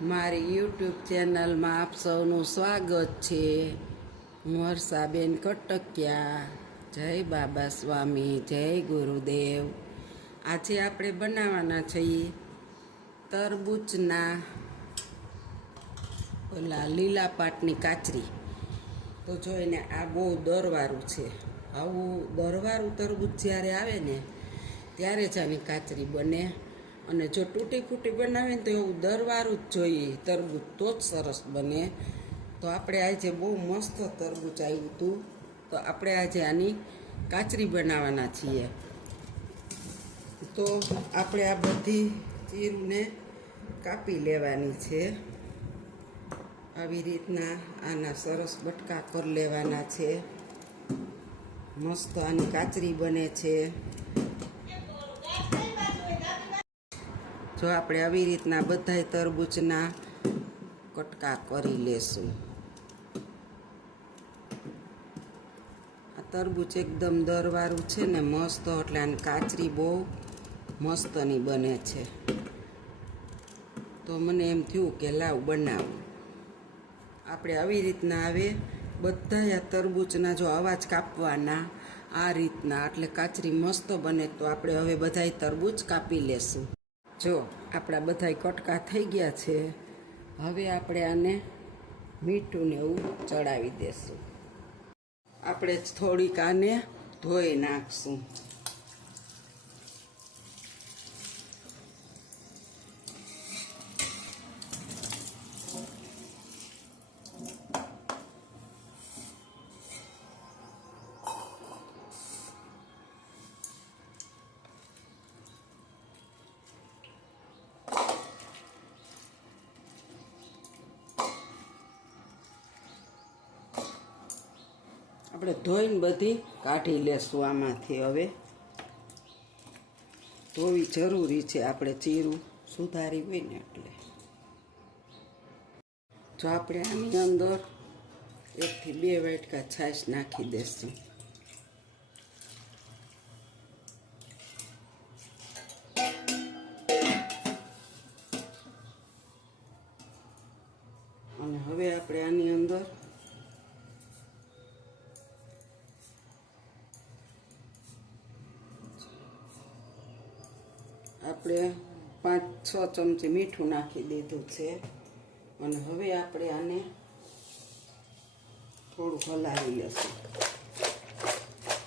મારી યુટ્યુબ ચેનલમાં આપ સૌનું સ્વાગત છે. હું હર્ષાબેન કટકિયા. જય બાબા સ્વામી, જય ગુરુદેવ. આજે આપણે બનાવવાના છીએ તરબૂચના ઓલા લીલા પાટની કાચરી. તો જોઈને આ બહુ દરવાળું છે. આવું દરવાળું તરબૂચ જ્યારે આવે ને ત્યારે જ આની કાચરી બને. અને જો તૂટી ફૂટી બનાવે ને તો એવું દરવાળું જ જોઈએ તરબૂચ, તો જ સરસ બને. તો આપણે આજે બહુ મસ્ત તરબૂચ આવ્યું હતું, તો આપણે આજે આની કાચરી બનાવવાના છીએ. તો આપણે આ બધી ચીરને કાપી લેવાની છે. આવી રીતના આના સરસ બટકા કરી લેવાના છે. મસ્ત આની કાચરી બને છે. જો આપણે આવી રીતના બધાય તરબૂચના કટકા કરી લેશું. આ તરબૂચ એકદમ દરવાળું છે ને મસ્ત, એટલે આની કાચરી બહુ મસ્તની બને છે. તો મને એમ થયું કે લાવ બનાવું. આપણે આવી રીતના આવે બધા આ તરબૂચના જો અવાજ કાપવાના આ રીતના, એટલે કાચરી મસ્ત બને. તો આપણે હવે બધાય તરબૂચ કાપી લેશું. જો આપણા બધાય કટકા થઈ ગયા છે. હવે આપણે આને મીઠું ને એવું ચડાવી દેશું. આપણે થોડીક આને ધોઈ નાખશું. આપણે ધોઈને બધી કાઢી લેશું આમાંથી. હવે ધોવી જરૂરી છે, આપણે ચીરું સુધારી હોય ને એટલે. જો આપણે આની અંદર 1 થી 2 વાટકા છાશ નાખી દેશું. અને હવે આપણે આની અંદર આપણે 5-6 ચમચી મીઠું નાખી દીધું છે. અને હવે આપણે આને થોડું હલાવી લેશું.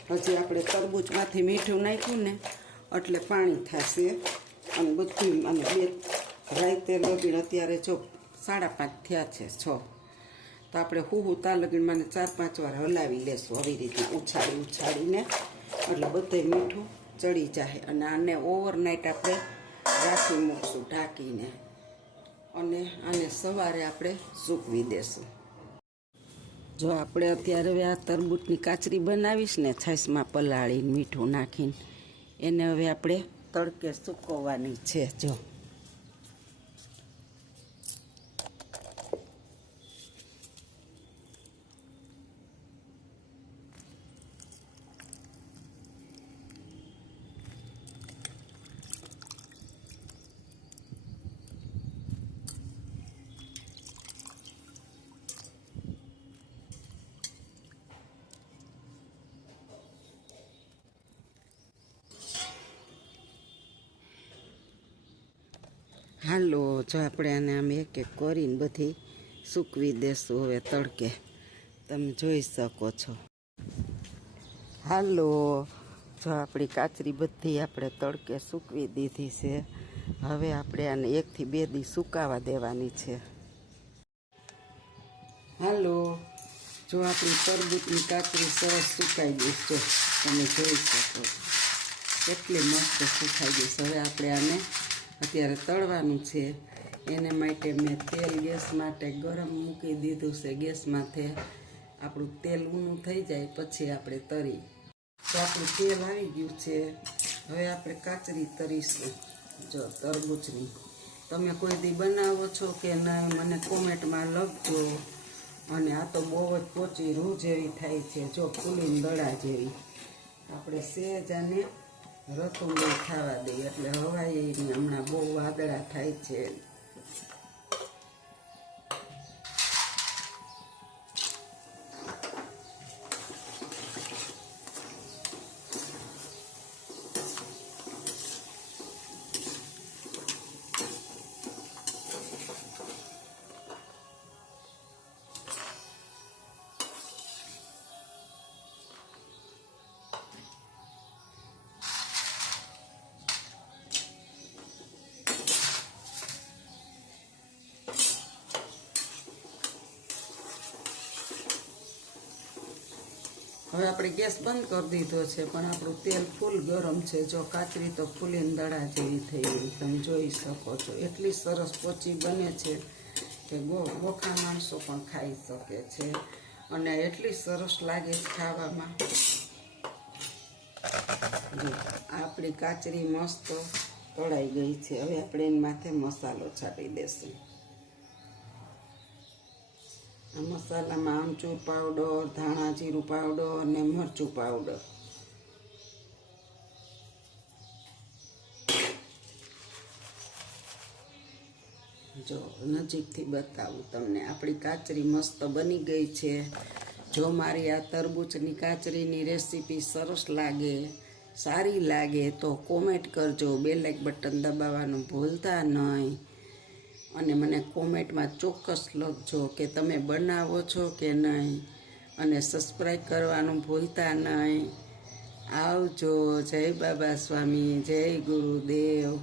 હજી આપણે તરબૂચમાંથી મીઠું નાખ્યું ને એટલે પાણી થશે. અને બધું અને રાતે લગીને અત્યારે જો 5:30 થયા છે, 6. તો આપણે હુતા લગીને 4-5 વાર હલાવી લેશું આવી રીતના ઉછાળીને, એટલે બધે મીઠું ચડી જાય. અને આને ઓવરનાઇટ આપણે રાખી મૂકશું ઢાંકીને. અને આને સવારે આપણે સૂકવી દેશું. જો આપણે અત્યારે હવે આ તરબૂચની કાચરી બનાવીશ ને છાશમાં પલાળીને મીઠું નાખીને, એને હવે આપણે તડકે સૂકવવાની છે. જો હાલો, જો આપણે આને આમ એક એક કરીને બધી સૂકવી દેશું હવે તડકે. તમે જોઈ શકો છો. હાલો, જો આપણી કાચરી બધી આપણે તડકે સૂકવી દીધી છે. હવે આપણે આને 1 થી 2 દી સુકાવા દેવાની છે. હાલો, જો આપણી તરબૂચની કાચરી સરસ સુકાઈ ગઈ છે. તમે જોઈ શકો કેટલી મસ્ત સુકાઈ ગઈ છે. હવે આપણે આને અત્યારે તળવાનું છે. એને માટે મેં તેલ ગેસ માટે ગરમ મૂકી દીધું છે. ગેસમાંથી આપણું તેલ ઊનું થઈ જાય પછી આપણે તરી. તો આપણું તેલ આવી ગયું છે. હવે આપણે કાચરી તરીશું. જો તરબૂચની તમે કોઈ દી બનાવો છો કે ના, મને કોમેન્ટમાં લખજો. અને આ તો બહુ જ પોચી રૂ જેવી થાય છે. જો ફૂલીને દડા જેવી. આપણે સહેજ આને રતુંડી થવા દઈએ, એટલે હવાઈ હમણાં બહુ વાદળા થાય છે. હવે આપણે ગેસ બંધ કરી દીધો છે, પણ આપણું તેલ ફૂલ ગરમ છે. જો કાચરી તો ફૂલીને દડા જેવી થઈ ગઈ, તમે જોઈ શકો છો. એટલી સરસ પોચી બને છે કે ગોખા માણસો પણ ખાઈ શકે છે, અને એટલી સરસ લાગે છે ખાવામાં. જો આપણી કાચરી મસ્ત તળાઈ ગઈ છે. હવે આપણે એની માથે મસાલો છાંટી દઈશું. આ મસાલામાં આમચૂર પાવડર, ધાણા જીરું પાવડર અને મરચું પાવડર. જો નજીકથી બતાવું તમને, આપણી કાચરી મસ્ત બની ગઈ છે. જો મારી આ તરબૂચની કાચરીની રેસીપી સરસ લાગે, સારી લાગે તો કોમેન્ટ કરજો. બેલ આઇકન બટન દબાવવાનું ભૂલતા નહીં, અને મને કોમેન્ટમાં ચોક્કસ લખજો કે તમે બનાવો છો કે નહીં, અને સબસ્ક્રાઈબ કરવાનું ભૂલતા નહીં. આવજો. જય બાબા સ્વામી, જય ગુરુદેવ.